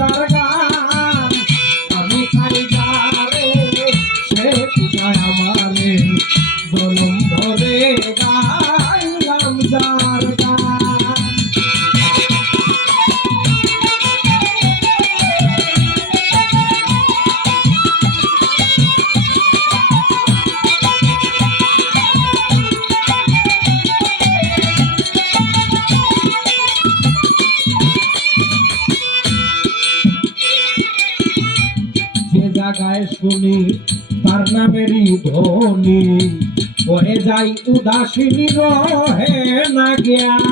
যার গান আমি চাই যারে সে কোথায় আমারে জনম ভরে গাইলাম যার গান। যে জায়গায় শুনি তার নামেরই ধ্বনি হয়ে যাই উদাসীনী রহে না জ্ঞান।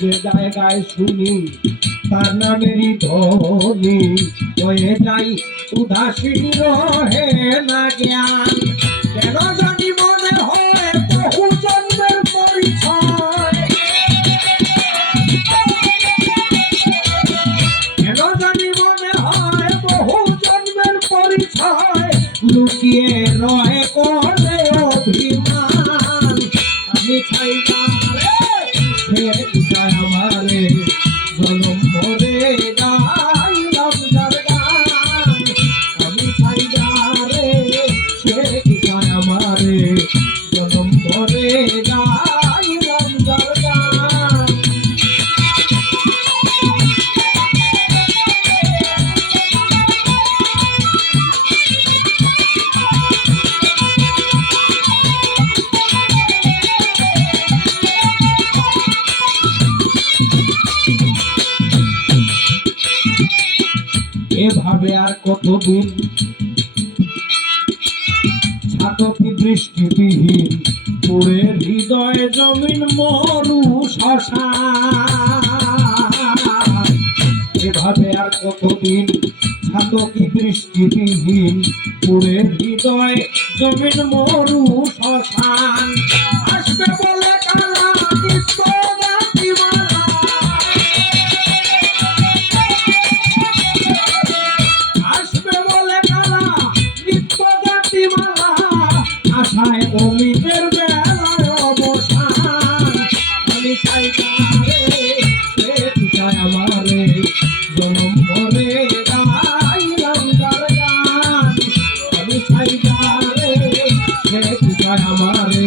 যে জায়গায় শুনি তার নামেরই ধ্বনি হয়ে যাই উদাসীনী রহে না জ্ঞান। কেন জানি মনে হয় বহু জন্মের পরিচয়, কেন জানি মনে হয় বহু জন্মের পরিচয় লুকিয়ে রয়ে করে অভিমান। আমি চাই সে কোথায় আমারে জনম ভরে গাইলাম যার গান। আমি চাই সে কোথায় আমারে জনম ভরে গাইলাম যার গান। এভাবে আর কতদিন ছাতকি বৃষ্টিবিহীন পুরে হৃদয় জমিন মরু শ্মশান। এভাবে আর কতদিন ছাতকি বৃষ্টিবিহীন পুরে হৃদয় জমিন মরু শ্মশান। আসবে বলে কালা নিত্য রাত্রিমালা, আসবে বলে কালা নিত্য রাত্রিমালা, আশায় অমিতের বেলায় অবসান। আমি চাই সে কোথায় আমারে জনম ভরে গাইলাম যার গান। আমি চাই সে কোথায় আমারে